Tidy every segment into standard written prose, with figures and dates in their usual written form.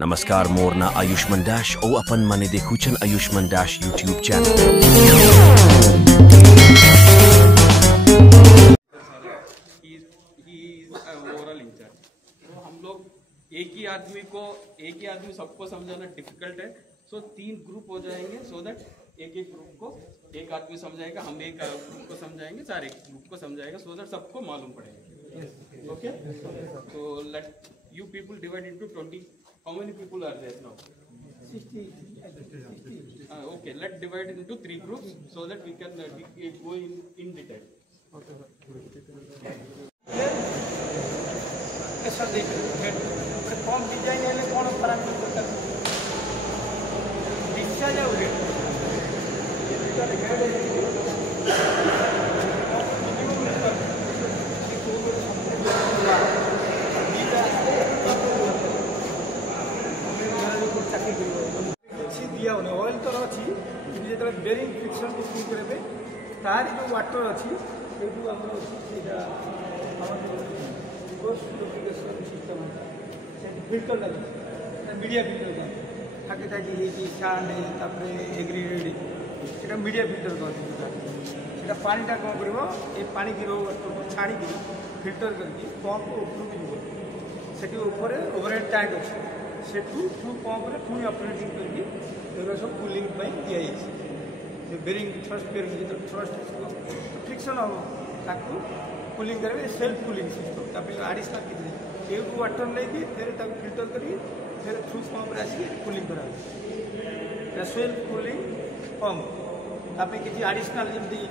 नमस्कार मोर ना आयुष्मान डैश ओ अपन मने देखुचन Ayushman dash YouTube channel. Overall incharge. तो हम लोग एक ही आदमी सबको समझाना डिफिकल्ट है। सो 3 ग्रुप हो जाएंगे सो दैट एक ग्रुप को एक आदमी समझाएगा, हम एक ग्रुप को समझाएंगे, सारे ग्रुप को समझाएगा सो दैट सबको मालूम पड़ेगा। ओके, तो let you people divide into 20। How many people are there now? 60. Okay, let's divide it into 3 groups so that we can go in detail. Okay. कैसा देखिए कौन डिजाइन है कौन पैरामीटर करता है डिस्चार्ज है उधर दिया होने ऑयल तो अच्छी जो बेरिंग फ्रिक्शन को फुल करेंगे तार जो वाटर अच्छी ये सिस्टम फिल्टर लगे मीडिया फिल्टर थाके थाकी सांड एग्रीड मीडिया फिल्टर कहते पानीटा कौन कर पानी की वाटर छाड़ी फिल्टर करके पंप उपरक जी ओवरहेड टैंक अच्छे से थ्रू पंप्रे पुणी ऑपरेटिंग करके सब कूलिंग दिखाई बेरिंग थ्रस्ट बेरिंग जो थ्रस्ट फ्रिक्शन हम ताकू कूलिंग करेंगे सेल्फ कूलिंग सिस्टम आडिशनल किसी ये वाटर लेके फिर फिल्टर करके फिर थ्रू पंप्रे आसिक कूलिंग करा सेल्फ कूलिंग पंप किसी आडिशनल जमी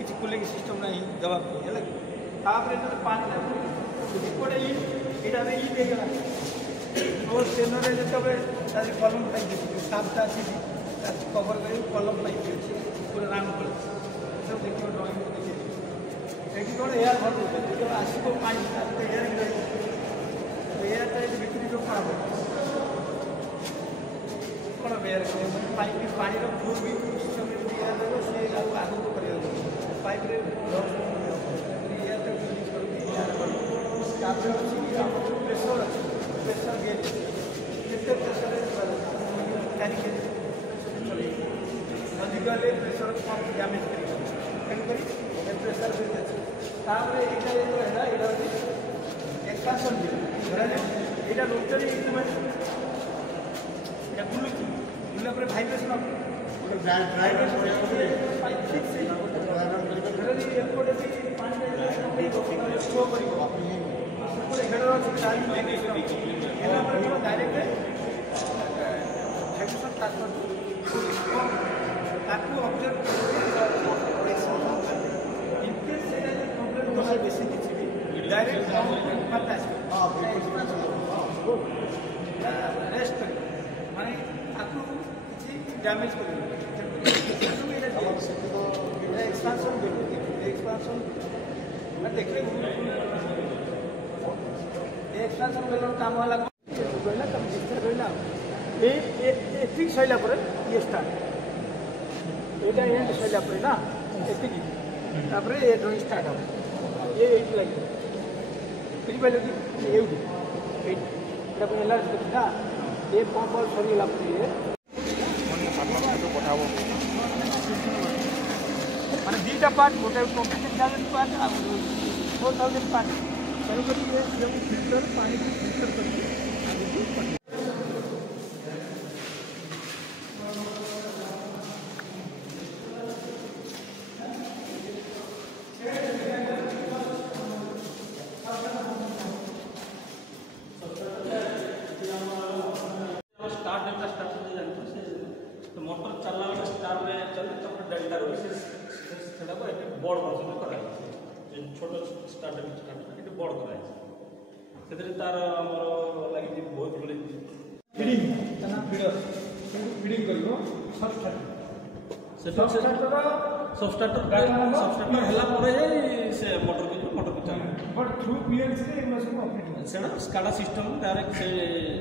किसी कूलिंग सिस्टम ना दवा है पानी ये देगा और सेनरे जो कलम पाइप साफटा कवर कर कलम पाइप पूरा राउंड कर सब देखिए ड्राइंग देखिए कौन एयर भर जो आसो पानी एयर टाइप बिक्री जो खराब कौन एयर पाइप पानी फ्लो भी से आगे को कर पाइप प्रेसर अच्छे प्रेसर गेज जितने प्रेसर कैरी अधिक प्रेसर पंप डैमेज कर प्रेसर गेज अच्छे यहाँ एक्सपांशन यहाँ रोटरी इक्विपमेंट बुला भाइब्रेशन स्टोर कर डायरेक्ट बेसी किसी डायरेक्ट रेस्ट माने आपको किसी डैमेज कर एक्सपांशन देखिए एक्सपांशन बेलर काम वाला कहला तब डिस्टर कहला ए ठीक सैला पर ये स्टार्ट एटा एंड सैला पर ना एतिकी तापर ए ड्राइंग स्टार्ट हो ये एट लाइन बुझी पाइल कि एउडी एटा पर एला देखा ए पंप और सरी ला पर ये तो पठाबो माने दीटा पार्ट गोटे कंप्लीट चार्ज पार्ट आ 4000 पार्ट फिल्टर पानी को फिल्टर करके तो मोटर चलना स्टार्ट में चलते तो डेल्टा बड़ वर्जन करा छोट स्टार्ट बड़ कराए से तार लगे बहुत बड़े फीडिंग कर सब स्टार्टर से मोटर को चला बट थ्रू पीएलसी से स्काडा सिस्टम डायरेक्ट से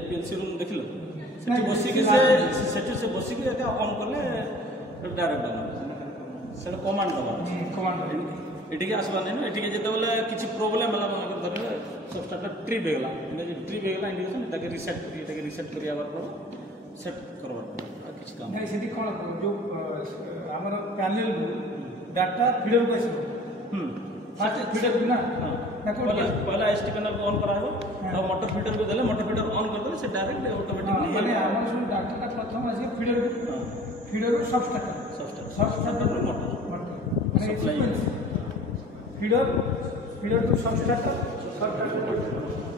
पीएलसी रूम देख लो से बसिक से बसिक ऑन कले डायरेक्ट से कमांड ये आसबार नहीं ये जिते किसी प्रोब्लेम है सबस्टार्टर ट्रिप होगा ट्रिप होगा इंडिकेशन ताकि रिसेट करिया सेट करवार किसी काम नहीं सीधी कौन जो हमारा पैनल डाटा फीडर को ऐसे फास्ट फीडर ना पहला एसटी पैनल को ऑन कराएगा और मोटर फीडर को देले मोटर फीडर ऑन कर देले से डायरेक्ट ऑटोमेटिकली माने हमर सब डाटा का प्रथम आसी फीडर को sub starter motor supply feeder to sub starter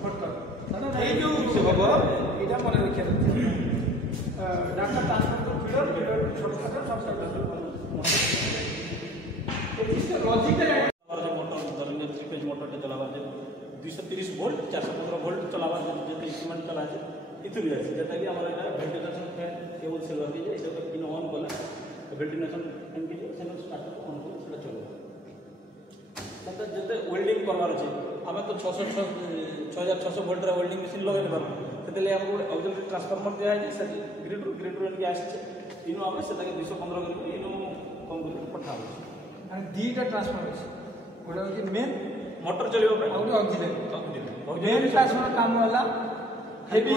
motor এই যে হবো এটা মনে রাখতে data transfer to feeder sub starter logic motor 3 phase motor चलावा 230 वोल्ट 415 वोल्ट चलावा जो इंस्ट्रूमेंट चला है इतनी है जेता कि हमारा वेंटिलेशन फैन केबल से लगी है एटा इन ऑन कला वेंटिलेशन फैन के सेन स्टार्ट ऑन कर सेटा चलो तब जते वेल्डिंग करवार अछि हमें तो 6600 वोल्ट रा वेल्डिंग मशीन लगाइ पार तेले हमको ऑक्सिलरी ट्रांसफार्मर दिया है से ग्रिड इनके आछे इनो हमें से 215 कर इनो कम कर पठाओ आणि दीटा ट्रांसफार्मर ओडा कि मेन मोटर चलियो पे और ऑक्सिलरी मेन ट्रांसफार्मर काम वाला हेवी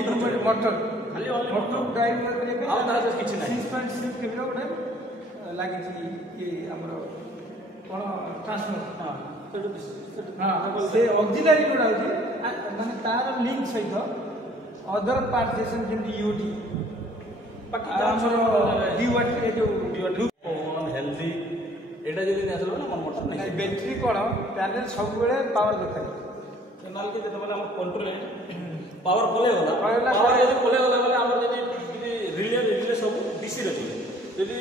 मोटर खाली मोटर ड्राइव करे पे आ तार किछ नै 6.6 केवी ओडा लागि छी कि हमरो कोन ट्रांसफार्मर हां से ऑक्सिलरी ओडा होची माने तार लिंक सहित अदर पार्ट जैसे जेमती यूटी हमरो डीवाट के जो ऑन हेल्दी एटा जदी नेसलो ना मन मोटर नै बैटरी कोन पैनल सब बेले पावर देखाय केनाल के जते हम कंट्रोल पावर कोले होला पावर जदी कोले होला माने हमर जदी रिले सब डीसी रहती जदी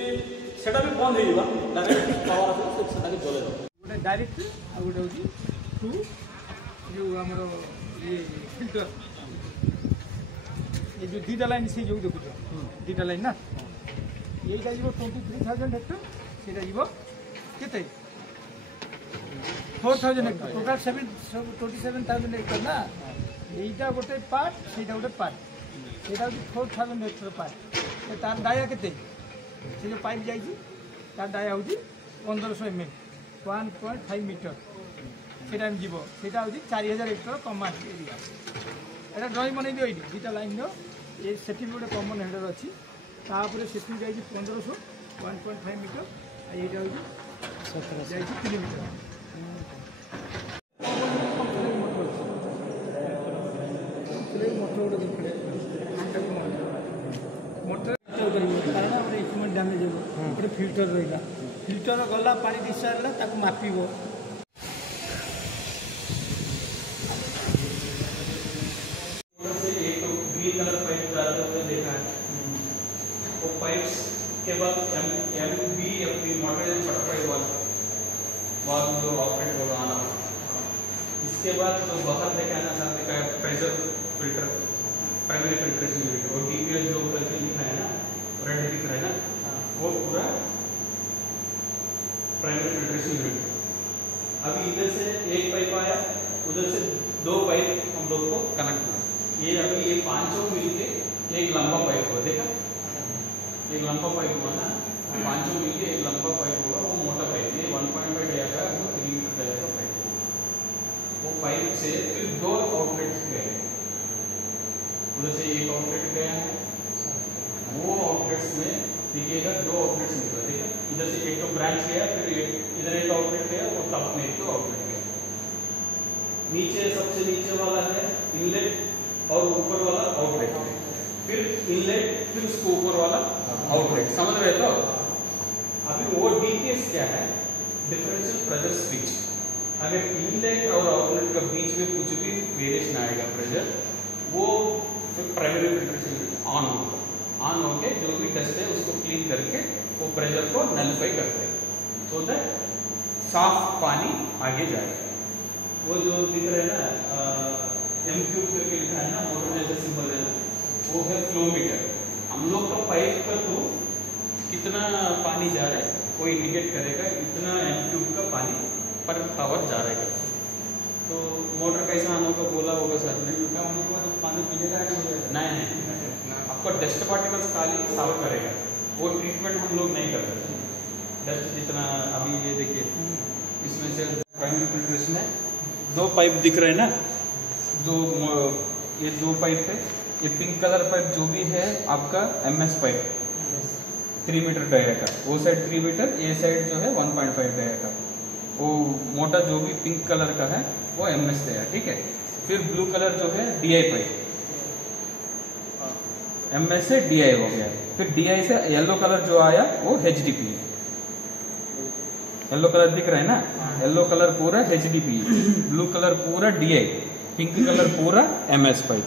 सेटा भी बंद होइबा डायरेक्ट पावर आसे सेटा के चले गोटे डायरेक्ट आ गोटे होची टू जो हमरो ये फिल्टर ये जो दीटा लाइन से जो देखुछ दीटा लाइन ना এইটা जीव 23000 हेक्टर সেটা जीव केते 4000 हेक्टर टोटल 27000 हेक्टर ना এইটা গোটে পার্ট সেটা গোটে পার্ট এটা হচ্ছে 4000 হেক্টর পার্ট তার ডায়া কেতে সে যে পাইপ যাইছি তার ডায়া হচ্ছে 1500 mm 1.5 মিটার সেটা আমি जीव সেটা হচ্ছে 4000 হেক্টর কমান্ড এরিয়া এটা ড্রইং বনাই দিও এইটি দুইটা লাইন নো এই সেটি গোটে কমন হেডর আছে তারপরে সেটি যাইছি 1500 1.5 মিটার আর এইটা হচ্ছে 17 যাইছি 3 মিটার मोटर देखले मोटर कारण हमर इक्विपमेंट डैमेज हो एटे फिल्टर रहिला फिल्टर गला पानी डिस्चार्ज ताको मापिबो पाइप्स के बाद MBFP मॉडल सर्टिफाइड वाल जो ऑपरेट होगा आना इसके बाद जो बाहर दिखाना चाहते हैं pressure filter primary filtration unit और DPS जो लिखा है ना रेड दिख रहा है ना वो पूरा प्राइमरी फिल्ट्रेशन यूनिट अभी इधर से एक पाइप आया उधर से 2 पाइप हम लोग को कनेक्ट हुआ ये अभी ये 500 मिलके एक लंबा पाइप हुआ देखा एक लंबा पाइप हुआ ना 500 मिलके एक लंबा पाइप हुआ वो मोटा पाइप ये 1.5 डाया का वो 3 मीटर डाया का पाइप वो पाइप से फिर 2 आउटलेट्स गए उधर से एक आउटलेट गया है वो आउटलेट्स में देखिएगा 2 आउटलेट्स निकला ठीक है इधर से एक तो ब्रांच गया फिर इधर एक आउटलेट गया और टॉप में एक तो आउटलेट गया नीचे सबसे नीचे वाला है इनलेट और ऊपर वाला आउटलेट फिर इनलेट फिर उसको ऊपर वाला आउटलेट समझ रहे तो अभी वो DPS क्या है डिफरेंशियल प्रेशर स्विच अगर इनलेट और आउटलेट के बीच में कुछ भी वेरिएशन आएगा प्रेशर वो फिर प्राइमरी फिल्ट्रेशन ऑन होगा ऑन होके जो भी डस्ट है उसको क्लीन करके वो प्रेशर को नलिफाई करते हैं सो दैट साफ पानी आगे जाए वो जो दिख रहा है ना M3 करके लिखा है ना मोटर जैसा सिंबल है ना वो है फ्लो मीटर हम लोग का पाइप का थ्रू कितना पानी जा रहा है वो इंडिकेट करेगा इतना M3 का पानी पर आवर जा रहा है तो मोटर कैसा आने को बोला होगा सर ने पानी पीने लायक हो जाएगा नहीं आपका डस्ट पार्टिकल्स खाली साफ करेगा वो ट्रीटमेंट हम लोग नहीं करते डस्ट जितना अभी ये देखिए इसमें से प्राइमरी फिल्ट्रेशन है 2 पाइप दिख रहे हैं ना ये दो पाइप है, ये पिंक कलर पाइप जो भी है आपका MS पाइप 3 मीटर डायमीटर, वो साइड 3 मीटर, ये साइड जो है 1.5 डायमीटर। वो मोटा जो भी पिंक कलर का है वो MS है, ठीक है। फिर ब्लू कलर जो है DI पाइप, MS से DI हो गया। फिर DI से येलो कलर जो आया वो HDP है। येलो कलर दिख रहा है ना, येलो कलर पूरा HDP, ब्लू कलर पूरा DI, पिंक कलर पूरा MS पाइप।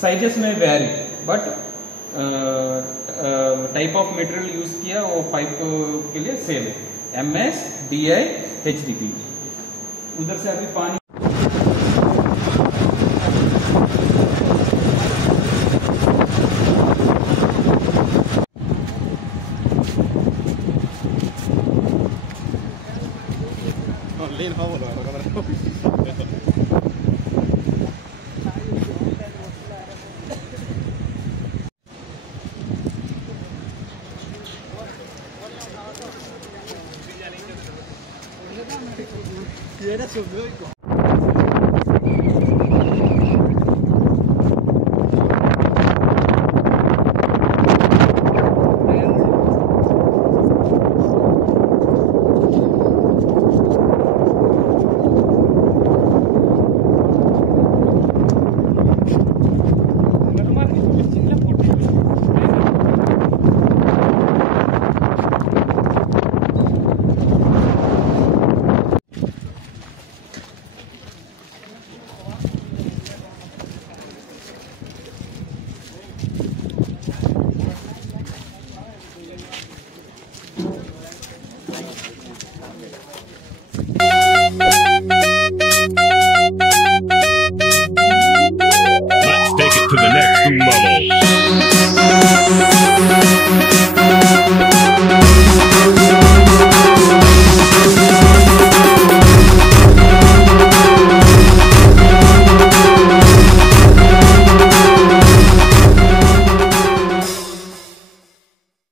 साइजेस में very, but type of material use किया वो पाइप के लिए सेम है, MS, DI, HDP। उधर से अभी पानी Era sobre